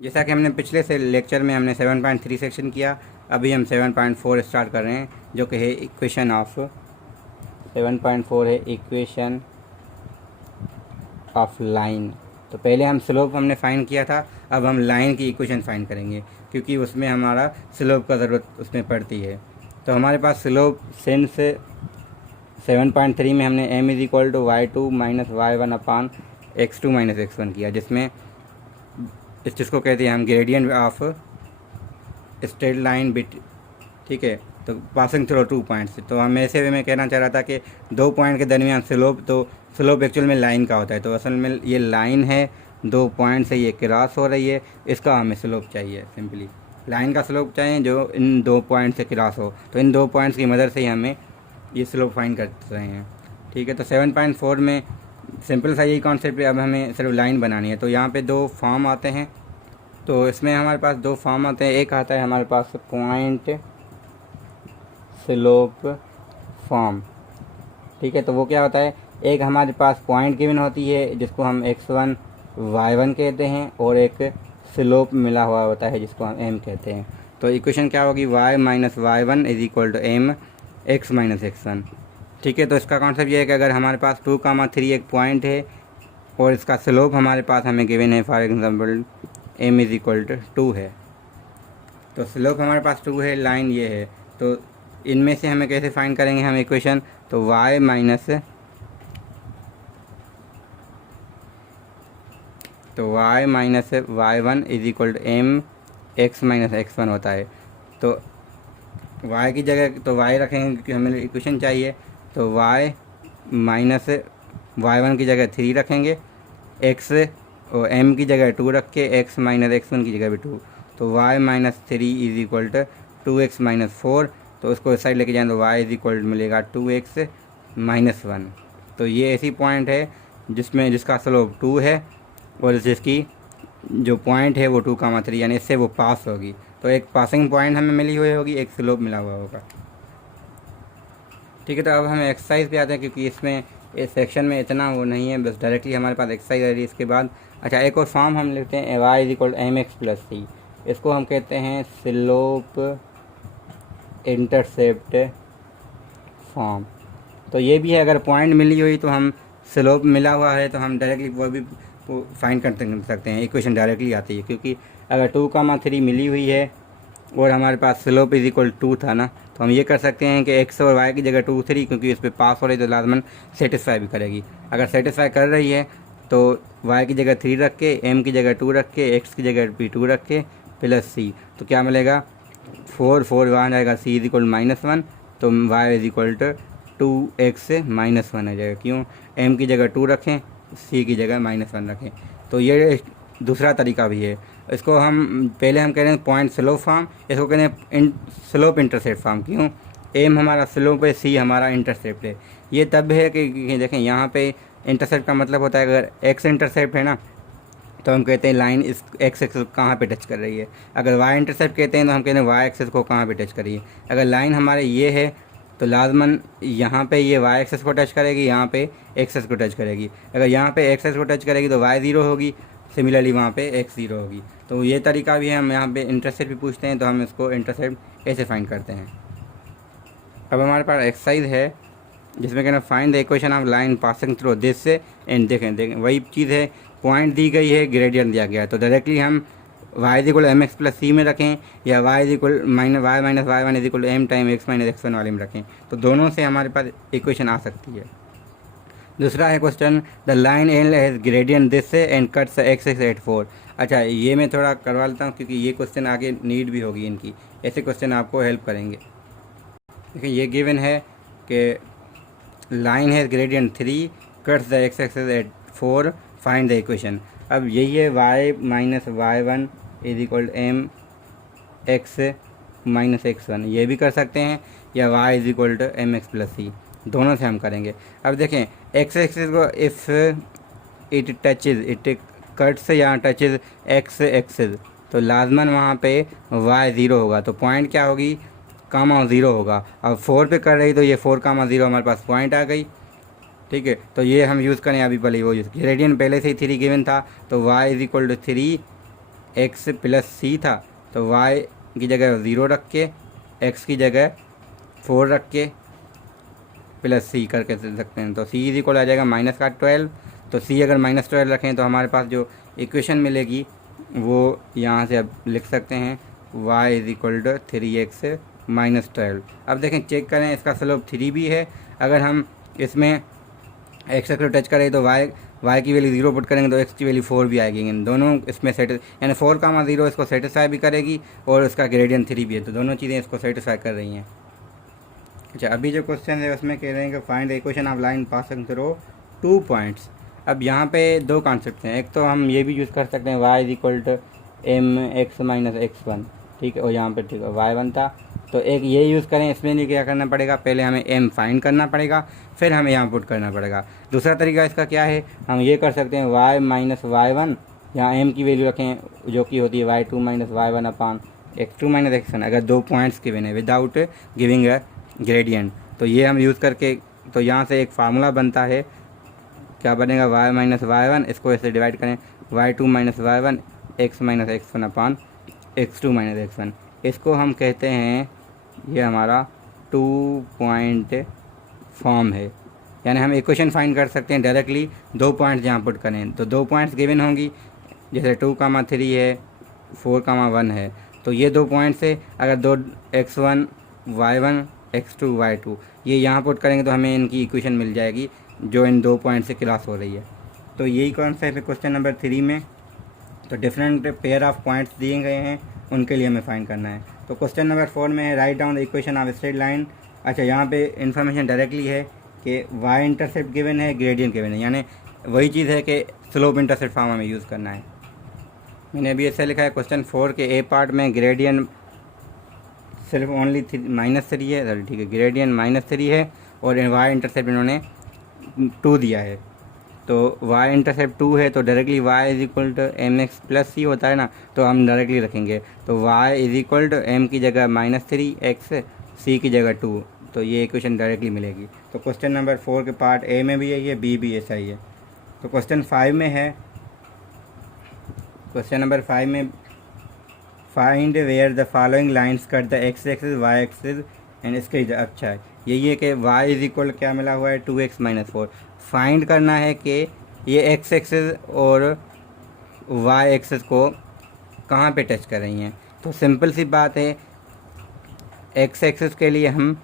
जैसा कि हमने पिछले से लेक्चर में हमने 7.3 सेक्शन किया, अभी हम 7.4 स्टार्ट कर रहे हैं, जो कि है इक्वेशन ऑफ 7.4 है इक्वेशन ऑफ लाइन। तो पहले हम स्लोप हमने फाइंड किया था, अब हम लाइन की इक्वेशन फाइंड करेंगे क्योंकि उसमें हमारा स्लोप का ज़रूरत उसमें पड़ती है। तो हमारे पास स्लोप सिंस 7.3 में हमने m is equal to y2 minus y1 upon x2 minus x1 किया, जिसमें जिसको कहते हैं हम ग्रेडियंट ऑफ स्ट्रेट लाइन बिट, ठीक है। तो पासिंग थ्रू 2 पॉइंट्स, तो हम ऐसे वे में कहना चाह रहा था कि 2 पॉइंट के दरमियान स्लोप, तो स्लोप एक्चुअल में लाइन का होता है। तो असल में ये लाइन है, 2 पॉइंट से ये क्रॉस हो रही है, इसका हमें स्लोप चाहिए। सिंपली लाइन का स्लोप चाहिए जो इन 2 पॉइंट से क्रॉस हो, तो इन 2 पॉइंट्स की मदद से ही हमें ये स्लोप फाइंड कर रहे हैं, ठीक है। तो 7.4 में सिंपल सा यही कॉन्सेप्ट है। अब हमें सिर्फ लाइन बनानी है। तो यहाँ पे 2 फॉर्म आते हैं, तो इसमें हमारे पास 2 फॉर्म आते हैं। एक आता है हमारे पास पॉइंट स्लोप फॉर्म, ठीक है। तो वो क्या होता है, एक हमारे पास पॉइंट गिवन होती है जिसको हम x1 y1 कहते हैं, और एक स्लोप मिला हुआ होता है जिसको हम m कहते हैं। तो इक्वेशन क्या होगी, y minus y1 is equal to m x minus x1, ठीक है। तो इसका कॉन्सेप्ट ये है कि अगर हमारे पास 2,3 एक पॉइंट है और इसका स्लोप हमारे पास हमें गिवन है, for example m is equal to 2 है, तो स्लोप हमारे पास 2 है, लाइन ये है। तो इनमें से हमें कैसे फाइंड करेंगे हम इक्वेशन, तो y minus y1 is equal to m x minus x1 होता है। तो y की जगह तो y रखेंगे क्योंकि हमें इक्वेशन चाहिए, तो y माइनस y1 की जगह 3 रखेंगे, x और m की जगह 2 रख के x माइनस x1 की जगह भी 2, तो y minus 3 is equal to 2x minus 4। तो उसको इस साइड लेके जाएँ तो y इज इक्वल मिलेगा 2x माइनस 1। तो ये ऐसी पॉइंट है जिसमें जिसका स्लोप 2 है और जिसकी जो पॉइंट है वो 2,3 यानी इससे वो पास होगी। तो एक पासिंग पॉइंट हमें मिली हुई होगी, एक स्लोप मिला हुआ होगा, ठीक है। तो अब हम एक्सरसाइज पे आते हैं क्योंकि इसमें इस सेक्शन में इतना वो नहीं है, बस डायरेक्टली हमारे पास एक्सरसाइज आ रही है इसके बाद। अच्छा, एक और फॉर्म हम लेते हैं y is equal m x plus c, इसको हम कहते हैं स्लोप इंटरसेप्ट फॉर्म। तो ये भी है, अगर पॉइंट मिली हुई तो हम स्लोप मिला हुआ है तो हम डायरेक्टली वो भी फाइंड कर सकते हैं, इक्वेशन डायरेक्टली आती है। क्योंकि अगर 2,3 मिली हुई है और हमारे पास स्लोप इज इक्वल 2 था ना, तो हम ये कर सकते हैं कि x और y की जगह 2 3, क्योंकि इस पर पास हो रही तो लाजमन सेटिस्फाई भी करेगी। अगर सेटिस्फाई कर रही है तो y की जगह 3 रख के, m की जगह 2 रख के, x की जगह भी 2 रख के प्लस c, तो क्या मिलेगा 4 वहाँ जाएगा, c इज इक्वल माइनस 1, तो y is equal to 2x minus 1 आ जाएगा। क्यों, m की जगह 2 रखें, c की जगह माइनस 1 रखें। तो ये दूसरा तरीका भी है। इसको हम पहले हम कह रहे हैं पॉइंट स्लोप फॉर्म, इसको कह रहे हैं स्लोप इंटरसेप्ट फॉर्म। क्यों, एम हमारा स्लोप है, सी हमारा इंटरसेप्ट है। ये तब है कि देखें यहाँ पे इंटरसेप्ट का मतलब होता है अगर एक्स इंटरसेप्ट है ना, तो हम कहते हैं लाइन इस एक्स एक्सिस कहाँ पे टच कर रही है। अगर वाई इंटरसेप्ट कहते हैं तो हम कहते हैं वाई एक्सिस को कहाँ पे टच कर रही है। अगर लाइन हमारे ये है तो लाजमन यहाँ पे ये वाई एक्सिस को टच करेगी, यहाँ पे एक्सिस को टच करेगी। अगर यहाँ पे एक्सिस को टच करेगी तो वाई 0 होगी, सिमिलरली वहाँ पे x 0 होगी। तो ये तरीका भी है। हम यहाँ पे इंटरसेप्ट भी पूछते हैं तो हम इसको इंटरसेप्ट ऐसे फाइंड करते हैं। अब हमारे पास एक्सरसाइज है जिसमें कहना find the equation of line passing through this से एंड। देखें वही चीज़ है, पॉइंट दी गई है, ग्रेडियंट दिया गया है, तो डायरेक्टली हम y is equal m x plus c में रखें या y is equal y minus y1 is equal m time x minus x1 वाले में रखें, तो दोनों से हमारे पास इक्वेशन आ सकती है। दूसरा है question, the line L has gradient this से and cuts x x at 4। अच्छा, ये मैं थोड़ा करवा लेता हूँ क्योंकि ये क्वेश्चन आगे नीड भी होगी इनकी, ऐसे क्वेश्चन आपको हेल्प करेंगे। देखिए ये गिवन है कि line has gradient 3 cuts the x x at 4, find the equation. अब यही है y minus y1 is equal m x minus x1, ये भी कर सकते हैं, या y is equal to M x plus c, दोनों से हम करेंगे। अब देखें एक्स एक्सिस को if it touches it cuts या टचेज एक्स एक्सिस, तो लाजमन वहाँ पे y 0 होगा, तो पॉइंट क्या होगी, कामा 0 होगा। अब 4 पे कर रही तो ये 4,0 हमारे पास पॉइंट आ गई, ठीक है। तो ये हम यूज़ करें, अभी भले वो यूज़ ग्रेडियंट पहले से ही 3 गिवन था, तो y is equal to 3 x plus c था तो वाई की जगह 0 रख के एक्स की जगह 4 रख के प्लस सी करके दे सकते हैं। तो सी इज इक्वल आ जाएगा माइनस का 12। तो सी अगर माइनस 12 रखें तो हमारे पास जो इक्वेशन मिलेगी वो यहाँ से अब लिख सकते हैं y is equal to 3x minus 12। अब देखें चेक करें, इसका स्लोप 3 भी है। अगर हम इसमें एक्स को टच करें तो y की वैल्यू 0 पुट करेंगे तो x की वैल्यू 4 भी आएगी। इन दोनों इसमें यानी 4, 0 इसको सेटिस्फाई भी करेगी और इसका ग्रेडियंट 3 भी है, तो दोनों चीज़ें इसको सेटिस्फाई कर रही हैं। अच्छा, अभी जो क्वेश्चन है उसमें कह रहे हैं कि find the equation of line passing through 2 points. अब यहाँ पे दो कॉन्सेप्ट हैं। एक तो हम ये भी यूज़ कर सकते हैं y is equal to M x minus x1, ठीक है, और यहाँ पे ठीक है y1 था। तो एक ये यूज़ करें, इसमें नहीं क्या करना पड़ेगा, पहले हमें m फाइंड करना पड़ेगा, फिर हमें यहाँ पुट करना पड़ेगा। दूसरा तरीका इसका क्या है, हम ये कर सकते हैं y माइनस y1, यहाँ m की वैल्यू रखें जो कि होती है y2 minus y1 upon x2 minus x1, अगर 2 पॉइंट्स गिवन है विदाउट गिविंग अ ग्रेडियंट। तो ये हम यूज़ करके तो यहाँ से एक फार्मूला बनता है, क्या बनेगा y माइनस y1, इसको ऐसे डिवाइड करें y2 minus y1 x minus x1 अपान x2 माइनस x1। इसको हम कहते हैं, ये हमारा 2 पॉइंट फॉर्म है। यानी हम इक्वेशन फाइंड कर सकते हैं डायरेक्टली 2 पॉइंट्स जहाँ पुट करें तो 2 पॉइंट्स गिवन होंगी, जैसे 2, 3 है, 4, 1 है। तो ये 2 पॉइंट्स है, अगर 2 x1 y1 x2 y2 ये यहाँ पुट करेंगे तो हमें इनकी इक्वेशन मिल जाएगी जो इन 2 पॉइंट से क्लास हो रही है। तो यही कॉन्सेप्ट है क्वेश्चन नंबर 3 में। तो डिफरेंट पेयर ऑफ पॉइंट्स दिए गए हैं, उनके लिए हमें फाइंड करना है। तो क्वेश्चन नंबर 4 में है write down the equation of straight line. अच्छा, यहाँ पे इन्फॉर्मेशन डायरेक्टली है कि y इंटरसेप्ट गिवन है, ग्रेडियंट गिवन है, यानी वही चीज़ है कि स्लोप इंटरसेप्ट फॉर्म हमें यूज़ करना है। मैंने अभी ऐसे लिखा है क्वेश्चन 4 के ए पार्ट में ग्रेडियंट सिर्फ ओनली -3 है, सॉरी ठीक है, ग्रेडियंट -3 है और y इंटरसेप्ट इन्होंने 2 दिया है। तो y इंटरसेप्ट 2 है तो directly y is equal to M x plus c होता है ना, तो हम डायरेक्टली रखेंगे। तो y is equal to m की जगह -3x, सी की जगह 2, तो ये इक्वेशन डायरेक्टली मिलेगी। तो क्वेश्चन नंबर 4 के पार्ट ए में भी यही है, बी भी ऐसा ही है। तो क्वेश्चन 5 में है, क्वेश्चन नंबर 5 में find where the following lines cut the X axis Y axis and इसके अच्छा है यही है कि y इज इक्वल क्या मिला हुआ है 2x माइनस 4। फाइंड करना है कि ये x एक्सिस और y एक्सिस को कहाँ पे टच कर रही हैं। तो सिंपल सी बात है, x एक्सिस के लिए हम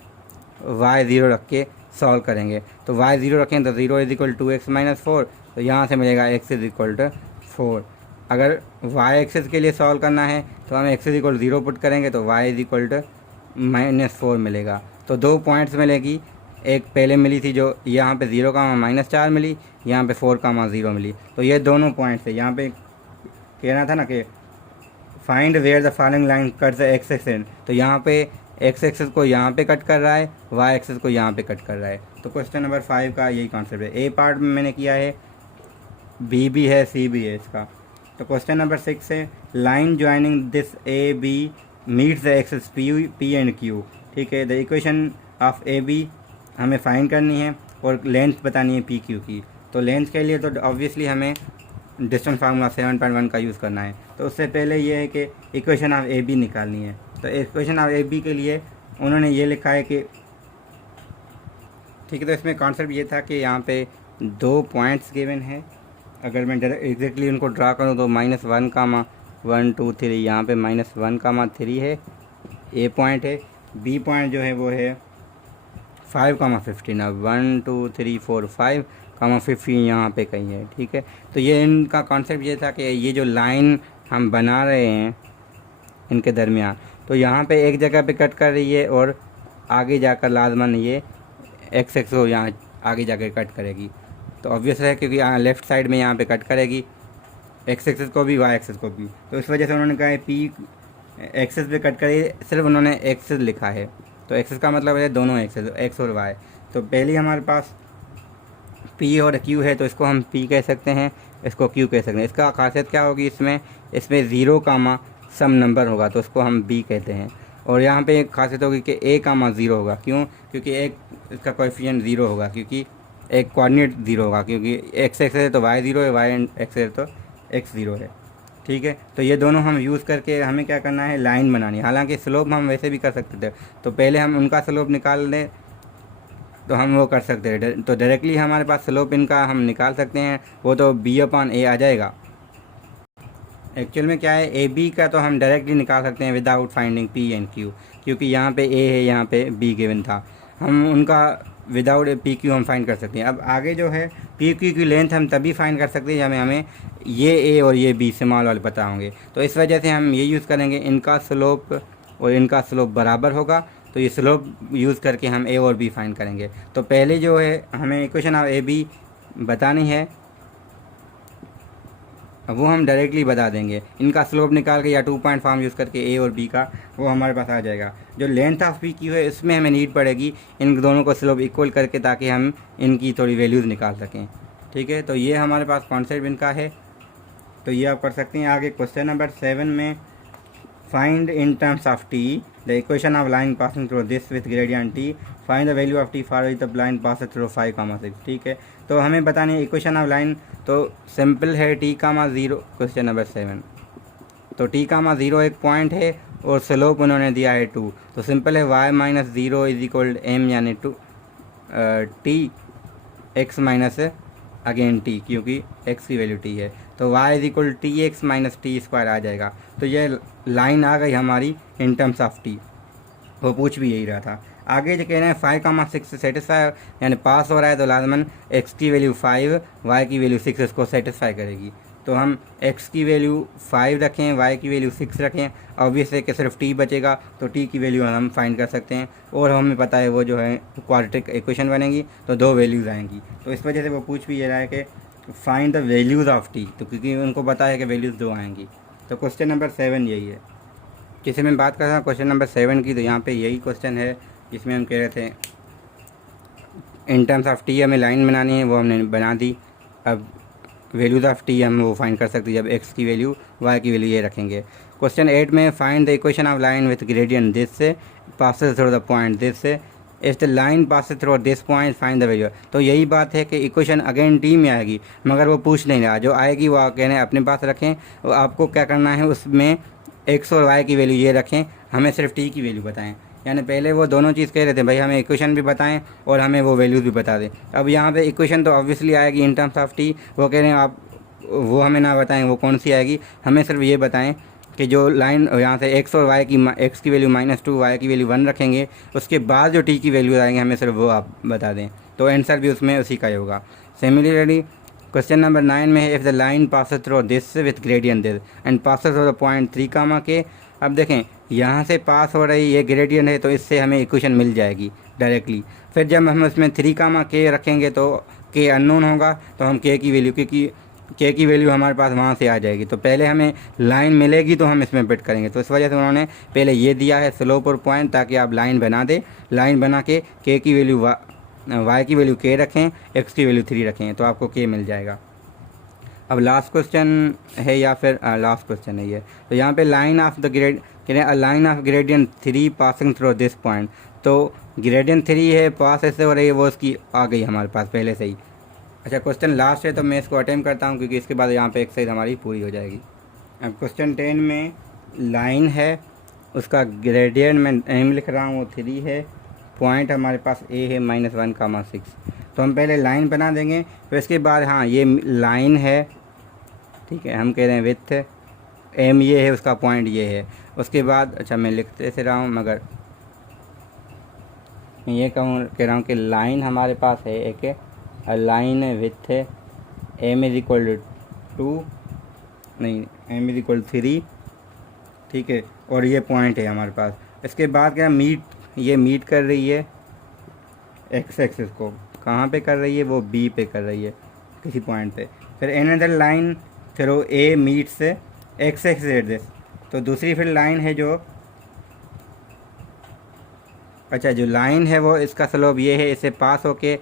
y 0 रख के सॉल्व करेंगे। तो y 0 रखें तो 0 इज इक्वल 2x माइनस 4, तो यहाँ से मिलेगा x इज इक्वल टू 4। अगर y एक्सिस के लिए सॉल्व करना है तो हम x इज इक्वल 0 पुट करेंगे तो y इज इक्वल टू -4 मिलेगा। तो 2 पॉइंट्स मिलेगी, एक पहले मिली थी जो यहाँ पे 0, -4 मिली, यहाँ पे 4, 0 मिली। तो ये दोनों पॉइंट्स है। यहाँ पे कहना था ना कि find where the following line cut the X axis, तो यहाँ पे एक्स एक्सिस को यहाँ पे कट कर रहा है, वाई एक्सिस को यहाँ पे कट कर रहा है। तो क्वेश्चन नंबर 5 का यही कॉन्सेप्ट है। ए पार्ट में मैंने किया है, बी भी है, सी भी है इसका। तो क्वेश्चन नंबर 6 है line joining this A B meets the axis P and Q. ठीक है, the equation of A B हमें फाइंड करनी है और लेंथ बतानी है पी क्यू की। तो लेंथ के लिए तो ऑब्वियसली हमें डिस्टेंस फार्मूला 7.1 का यूज़ करना है। तो उससे पहले ये है कि इक्वेशन ऑफ ए बी निकालनी है। तो इक्वेशन ऑफ ए बी के लिए उन्होंने ये लिखा है कि ठीक है, तो इसमें कॉन्सेप्ट ये था कि यहाँ पे 2 पॉइंट्स गिवन है। अगर मैं एग्जैक्टली उनको ड्रा करूँ तो -1, 1, 2, 3, यहाँ पे -1, 3 है, ए पॉइंट है। बी पॉइंट जो है वो है 5, 15। अब 1, 2, 3, 4, 5, 15 यहाँ पे कहीं है। ठीक है, तो ये इनका कॉन्सेप्ट ये था कि ये जो लाइन हम बना रहे हैं इनके दरमियान, तो यहाँ पे एक जगह पे कट कर रही है और आगे जाकर लाजमन ये एक्स एक्स को यहाँ आगे जाकर कट करेगी। तो ऑब्वियस है क्योंकि यहाँ लेफ़्ट साइड में यहाँ पे कट करेगी एक्स एक्सिस को भी, वाई एक्सिस को भी। तो इस वजह से उन्होंने कहा है पी एक्सिस पे कट करे, सिर्फ उन्होंने एक्सिस लिखा है। तो एक्सिस का मतलब है दोनों एक्सिस, एक्स और वाई। तो पहले हमारे पास पी और क्यू है, तो इसको हम पी कह सकते हैं, इसको क्यू कह सकते हैं। इसका खासियत क्या होगी, इसमें 0, सम नंबर होगा तो उसको हम बी कहते हैं। और यहाँ पे एक खासियत होगी कि ए, 0 होगा। क्यों? क्योंकि एक इसका कोएफिशिएंट 0 होगा, क्योंकि एक कोऑर्डिनेट 0 होगा, क्योंकि एक्स एक्स है तो वाई 0 है, वाई एक्स है तो एक्स 0 है। ठीक है। तो ये दोनों हम यूज़ करके हमें क्या करना है, लाइन बनानी है। हालांकि स्लोप हम वैसे भी कर सकते थे, तो पहले हम उनका स्लोप निकाल लें तो हम वो कर सकते हैं। तो डायरेक्टली हमारे पास स्लोप इनका हम निकाल सकते हैं, वो तो b/a आ जाएगा। एक्चुअल में क्या है, ए बी का तो हम डायरेक्टली निकाल सकते हैं without finding P and Q, क्योंकि यहाँ पे ए है, यहाँ पे बी गिवन था। हम उनका विदाउट पी क्यू हम फाइंड कर सकते हैं। अब आगे जो है पी क्यू की लेंथ हम तभी फाइंड कर सकते हैं जब हमें ये ए और ये बी स्मॉल वाले पता होंगे। तो इस वजह से हम ये यूज़ करेंगे, इनका स्लोप और इनका स्लोप बराबर होगा, तो ये स्लोप यूज़ करके हम ए और बी फाइंड करेंगे। तो पहले जो है हमें इक्वेशन ऑफ ए बी बतानी है, अब वो हम डायरेक्टली बता देंगे। इनका स्लोप निकाल के या 2 पॉइंट फॉर्म यूज़ करके ए और बी का वो हमारे पास आ जाएगा। जो लेंथ ऑफ पी क्यू है उसमें हमें नीड पड़ेगी इन दोनों को स्लोप इक्वल करके, ताकि हम इनकी थोड़ी वैल्यूज़ निकाल सकें। ठीक है, तो ये हमारे पास कॉन्सेप्ट इनका है, तो ये आप कर सकते हैं। आगे क्वेश्चन नंबर 7 में find in terms of T the equation of line passing through this with gradient T, find the value of T for the line pass through 5,6। ठीक है, तो हमें बतानी है इक्वेशन ऑफ लाइन, तो सिंपल है t,0। Question number 7, तो t,0 एक पॉइंट है और स्लोप उन्होंने दिया है 2, तो सिंपल है y-0 इज इक्वल m, यानी t x minus again t, क्योंकि x की वैल्यू t है, तो y is equal tx minus t square आ जाएगा। तो ये लाइन आ गई हमारी इन टर्म्स ऑफ t, वो पूछ भी यही रहा था। आगे जो कह रहे हैं 5,6 से सेटिस्फाई, यानी पास हो रहा है, तो लाजमन x की वैल्यू 5, y की वैल्यू 6 इसको सेटिस्फाई करेगी। तो हम x की वैल्यू 5 रखें, y की वैल्यू 6 रखें, ऑब्वियस है कि सिर्फ t बचेगा, तो t की वैल्यू हम फाइंड कर सकते हैं। और हमें पता है वो जो है क्वाड्रेटिक इक्वेशन बनेगी, तो 2 वैल्यूज़ आएंगी। तो इस वजह से वो पूछ भी ये रहा है कि find the values of t, तो क्योंकि उनको पता है कि वैल्यूज़ 2 आएंगी। तो क्वेश्चन नंबर 7 यही है। जिसे मैं बात कर रहा हूँ क्वेश्चन नंबर 7 की, तो यहाँ पे यही क्वेश्चन है जिसमें हम कह रहे थे इन टर्म्स ऑफ टी हमें लाइन बनानी है, वो हमने बना दी। अब वैल्यूज़ ऑफ टी हम वो फाइंड कर सकते हैं जब एक्स की वैल्यू वाई की वैल्यू ये रखेंगे। क्वेश्चन 8 में find the equation of line with gradient this से passes through the point this से, if the line passes through this point find the value. तो यही बात है कि इक्वेशन अगेन टी में आएगी, मगर वो पूछ नहीं रहा, जो आएगी वो कह रहे हैं अपने पास रखें। वो आपको क्या करना है, उसमें एक्स और वाई की वैल्यू ये रखें, हमें सिर्फ टी की वैल्यू बताएं। यानी पहले वो दोनों चीज़ कह रहे थे भाई हमें इक्वेशन भी बताएं और हमें वो वैल्यूज़ भी बता दें। अब यहाँ पे इक्वेशन तो ऑब्वियसली आएगी इन टर्म्स ऑफ टी, वो कह रहे हैं आप वो हमें ना बताएं वो कौन सी आएगी, हमें सिर्फ ये बताएं कि जो लाइन यहाँ से एक्स और वाई की, एक्स की वैल्यू -2, वाई की वैल्यू 1 रखेंगे, उसके बाद जो टी की वैल्यू आएंगे हमें सिर्फ वो आप बता दें, तो आंसर भी उसमें उसी का ही होगा। सिमिलरली क्वेश्चन नंबर 9 में है if the line passes through this with gradient this and passes through the point 3, के। अब देखें यहाँ से पास हो रही ये ग्रेडियंट है, तो इससे हमें इक्वेशन मिल जाएगी डायरेक्टली। फिर जब हम उसमें 3, के रखेंगे तो के अननोन होगा, तो हम के की वैल्यू, क्योंकि के की वैल्यू हमारे पास वहाँ से आ जाएगी, तो पहले हमें लाइन मिलेगी तो हम इसमें फिट करेंगे। तो इस वजह से उन्होंने पहले ये दिया है स्लोप और पॉइंट, ताकि आप लाइन बना दें, लाइन बना के की वैल्यू वाई की वैल्यू के रखें, एक्स की वैल्यू 3 रखें, तो आपको के मिल जाएगा। अब लास्ट क्वेश्चन है, या फिर लास्ट क्वेश्चन है ये, तो यहाँ पे line of the grade line of gradient 3 passing through this point, तो ग्रेडियंट 3 है, पास ऐसे हो रही है, वो उसकी आ गई हमारे पास पहले से ही। अच्छा क्वेश्चन लास्ट है, तो मैं इसको अटेम्प्ट करता हूँ, क्योंकि इसके बाद यहाँ पे एक्सरसाइज हमारी पूरी हो जाएगी। अब क्वेश्चन 10 में लाइन है, उसका ग्रेडियंट मैं एम लिख रहा हूँ वो 3 है, पॉइंट हमारे पास ए है -1,6। तो हम पहले लाइन बना देंगे, फिर इसके बाद हाँ ये लाइन है, ठीक है, हम कह रहे हैं विथ एम ये है, उसका पॉइंट ये है। उसके बाद अच्छा मैं लिखते से रहा हूँ, मगर मैं ये कह रहा हूँ कि लाइन हमारे पास है एक line with M is equal 2, नहीं एम इज इक्वल 3, ठीक है, और ये पॉइंट है हमारे पास। इसके बाद क्या ये मीट कर रही है एक्स एक्सिस को, कहाँ पे कर रही है, वो बी पे कर रही है किसी पॉइंट पे। फिर another line through a meets x axis at this, तो दूसरी फिर लाइन है जो, अच्छा जो लाइन है वो इसका स्लोप ये है, इसे पास होके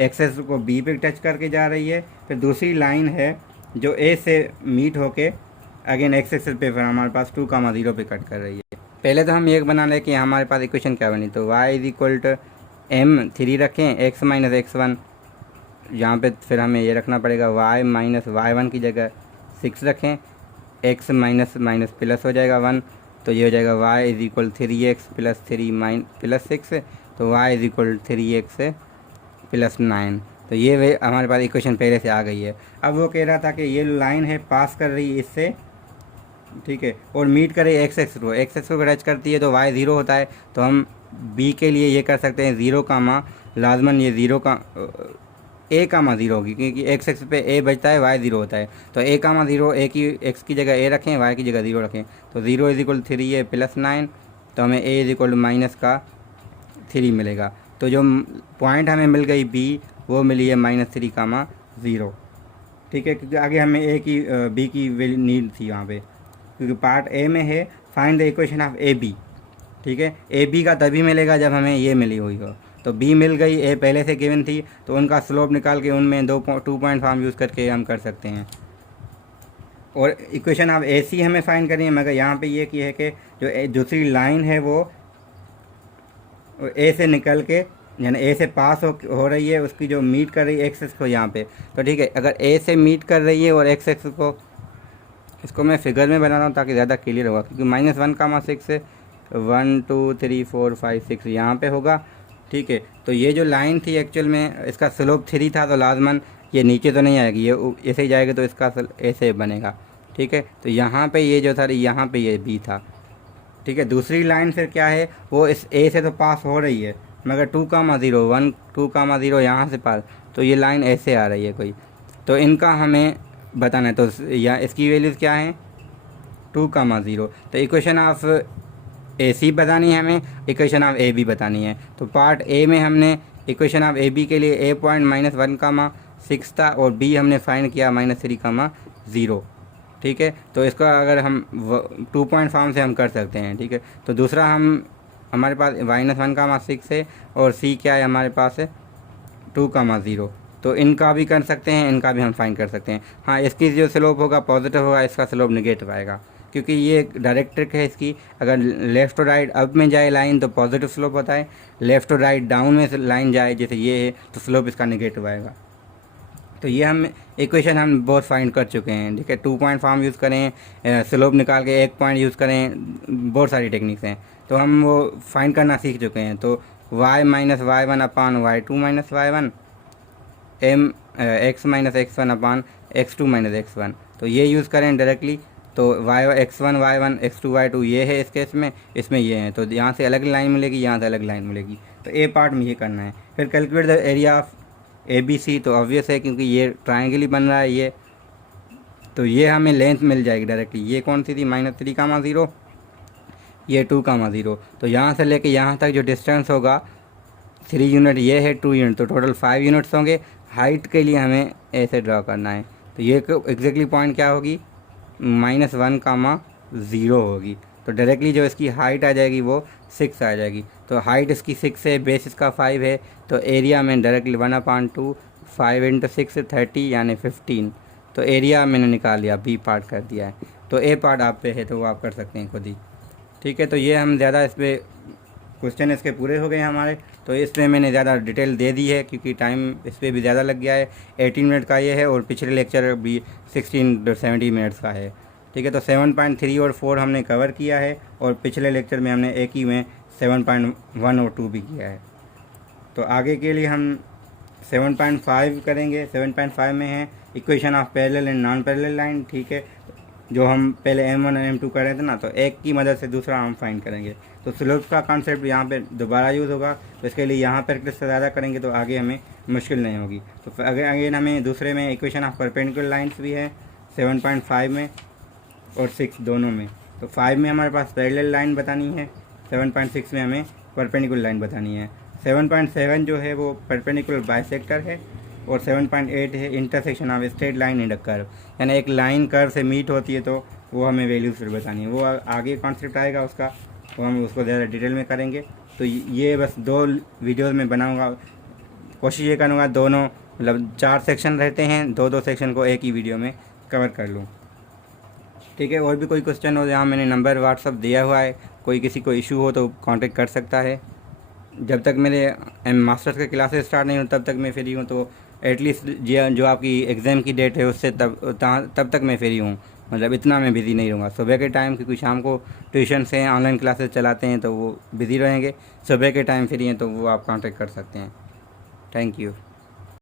एक्सेस को बी पे टच करके जा रही है। फिर दूसरी लाइन है जो ए से मीट होके अगेन एक्स एक्सेस पे फिर हमारे पास 2,0 पे कट कर रही है। पहले तो हम ये बना लें कि हमारे पास इक्वेशन क्या बनी, तो y is equal to m3 रखें, x माइनस x1, यहाँ पे फिर हमें ये रखना पड़ेगा y माइनस y1 की जगह 6 रखें, x माइनस माइनस प्लस हो जाएगा 1, तो ये हो जाएगा y is equal 3x plus 3 plus 6, तो y is equal 3x plus 9। तो ये हमारे पास इक्वेशन पहले से आ गई है। अब वो कह रहा था कि ये लाइन है पास कर रही है इससे, ठीक है, और मीट करे एक्स एक्स को टच करती है तो y 0 होता है। तो हम b के लिए ये कर सकते हैं 0 कामा लाजमन ये 0 का a कामा 0 होगी, क्योंकि एक्स एक्स पे a बचता है, y 0 होता है। तो a कामा 0, a की x की जगह a रखें, y की जगह 0 रखें, तो 0 इज इक्वल 3 है प्लस 9, तो हमें a इज इक्वल माइनस का 3 मिलेगा। तो जो पॉइंट हमें मिल गई b वो मिली है -3 कामा 0, ठीक है, क्योंकि आगे हमें a की b की वैल्यू नीड थी वहाँ पे, क्योंकि पार्ट a में है find the equation of A B, ठीक है। ए बी का तभी मिलेगा जब हमें ये मिली हुई हो। तो b मिल गई, a पहले से गिवन थी, तो उनका स्लोप निकाल के उनमें 2 पॉइंट फॉर्म यूज़ करके हम कर सकते हैं। और इक्वेशन ऑफ ए सी हमें फाइंड करनी है, मगर यहाँ पे ये की है कि जो दूसरी लाइन है वो ए से निकल के यानी ए से पास हो रही है, उसकी जो मीट कर रही है एक्स एक्स को यहाँ पे, तो ठीक है, अगर ए से मीट कर रही है और एक्स एक्स को, इसको मैं फिगर में बना रहा हूँ ताकि ज़्यादा क्लियर होगा, क्योंकि -1 कामा 6 से 1 2 3 4 5 6 यहाँ पे होगा, ठीक है। तो ये जो लाइन थी एक्चुअल में इसका स्लोप 3 था, तो लाजमन ये नीचे तो नहीं आएगी, ये ऐसे ही जाएगी, तो इसका ऐसे बनेगा, ठीक है। तो यहाँ पे ये जो था, यहाँ पे ये बी था, ठीक है। दूसरी लाइन फिर क्या है, वो इस ए से तो पास हो रही है, मगर 2 कामा 0 1 2 कामा 0 यहाँ से पास, तो ये लाइन ऐसे आ रही है कोई, तो इनका हमें बताना है। तो या इसकी वैल्यूज़ क्या हैं, 2 कामा 0। तो इक्वेशन ऑफ ए सी बतानी है हमें, इक्वेशन ऑफ ए बी बतानी है। तो पार्ट ए में हमने इक्वेशन ऑफ ए बी के लिए ए पॉइंट -1 कामा 6 था, और बी हमने फाइंड किया -3 कामा 0, ठीक है। तो इसका अगर हम 2 पॉइंट फॉर्म से हम कर सकते हैं, ठीक है। तो दूसरा हमारे पास -1 कामा 6 है, और सी क्या है हमारे पास है 2 कामा 0। तो इनका भी कर सकते हैं, इनका भी हम फाइंड कर सकते हैं। हाँ, इसकी जो स्लोप होगा पॉजिटिव होगा, इसका स्लोप नेगेटिव आएगा, क्योंकि ये डायरेक्ट ट्रिक है इसकी। अगर लेफ़्ट और राइट अप में जाए लाइन तो पॉजिटिव स्लोप होता है, लेफ़्ट और राइट डाउन में लाइन जाए जैसे ये है तो स्लोप इसका नेगेटिव आएगा। तो ये हम इक्वेशन हम बहुत फाइंड कर चुके हैं, ठीक है। 2 पॉइंट फॉर्म यूज़ करें, स्लोप निकाल के 1 पॉइंट यूज़ करें, बहुत सारी टेक्निक्स हैं, तो हम वो फाइंड करना सीख चुके हैं। तो y माइनस y1 अपान y2 minus y1 x minus x1 अपान x2 माइनस x1, तो ये यूज़ करें डायरेक्टली। तो x1 y1 x2 y2 ये है इस केस में, इसमें ये है, तो यहाँ से अलग लाइन मिलेगी, यहाँ से अलग लाइन मिलेगी। तो ए पार्ट में ये करना है। फिर calculate the area of A B C, तो ऑब्वियस है क्योंकि ये ट्राइंगल ही बन रहा है ये, तो ये हमें लेंथ मिल जाएगी डायरेक्टली। ये कौन सी थी, -3 कामा 0, ये 2 कामा 0। तो यहाँ से लेके यहाँ तक जो डिस्टेंस होगा 3 यूनिट, ये है 2 यूनिट, तो टोटल 5 यूनिट्स होंगे। हाइट के लिए हमें ऐसे ड्रा करना है, तो ये एग्जैक्टली पॉइंट क्या होगी, -1 कामा 0 होगी। तो डायरेक्टली जो इसकी हाइट आ जाएगी वो 6 आ जाएगी। तो हाइट इसकी 6 है, बेस इसका 5 है, तो एरिया में डायरेक्टली 1/2 5 × 6 30 यानी 15। तो एरिया मैंने निकाल लिया, बी पार्ट कर दिया है। तो ए पार्ट आप पे है तो वो आप कर सकते हैं खुद ही, ठीक है। तो ये हम ज़्यादा इस पर क्वेश्चन इसके पूरे हो गए हमारे, तो इसमें मैंने ज़्यादा डिटेल दे दी है क्योंकि टाइम इस पर भी ज़्यादा लग गया है। 18 मिनट का ये है और पिछले लेक्चर भी 16 70 मिनट्स का है, ठीक है। तो 7.3 और 4 हमने कवर किया है, और पिछले लेक्चर में हमने एक ही में 7.1 और 2 भी किया है। तो आगे के लिए हम 7.5 करेंगे। 7.5 में है equation of parallel and non parallel line, ठीक है। जो हम पहले M1 और M2 कर रहे थे ना, तो एक की मदद से दूसरा हम फाइंड करेंगे। तो स्लोप का कॉन्सेप्ट यहाँ पे दोबारा यूज़ होगा, तो इसके लिए यहाँ प्रैक्टिस ज़्यादा करेंगे तो आगे हमें मुश्किल नहीं होगी। तो अगेन हमें दूसरे में इक्वेशन ऑफ परपेंडिकुलर लाइन्स भी है 7.5 में और 6 दोनों में। तो 5 में हमारे पास पैरेलल लाइन बतानी है, 7.6 में हमें परपेंडिकुलर लाइन बतानी है। 7.7 जो है वो परपेंडिकुलर बाइसेक्टर है, और 7.8 है intersection of straight line and a curve, यानी एक लाइन कर्व से मीट होती है, तो वो हमें वैल्यूज फिर बतानी है। वो आगे कॉन्सेप्ट आएगा उसका, वो हम उसको ज़्यादा डिटेल में करेंगे। तो ये बस 2 वीडियोज़ में बनाऊँगा, कोशिश ये करूँगा दोनों मतलब 4 सेक्शन रहते हैं, 2-2 सेक्शन को एक ही वीडियो में कवर कर लूँ, ठीक है। और भी कोई क्वेश्चन हो, यहाँ मैंने नंबर व्हाट्सअप दिया हुआ है, कोई किसी को इशू हो तो कांटेक्ट कर सकता है। जब तक मेरे मास्टर्स के क्लासेस स्टार्ट नहीं हो तब तक मैं फ्री हूँ, तो एटलीस्ट जो आपकी एग्ज़ाम की डेट है उससे तब तक मैं फ्री हूँ। मतलब इतना मैं बिज़ी नहीं रहूँगा सुबह के टाइम, क्योंकि शाम को ट्यूशन से ऑनलाइन क्लासेस चलाते हैं तो वो बिज़ी रहेंगे। सुबह के टाइम फ्री हैं तो वो आप कांटेक्ट कर सकते हैं। Thank you.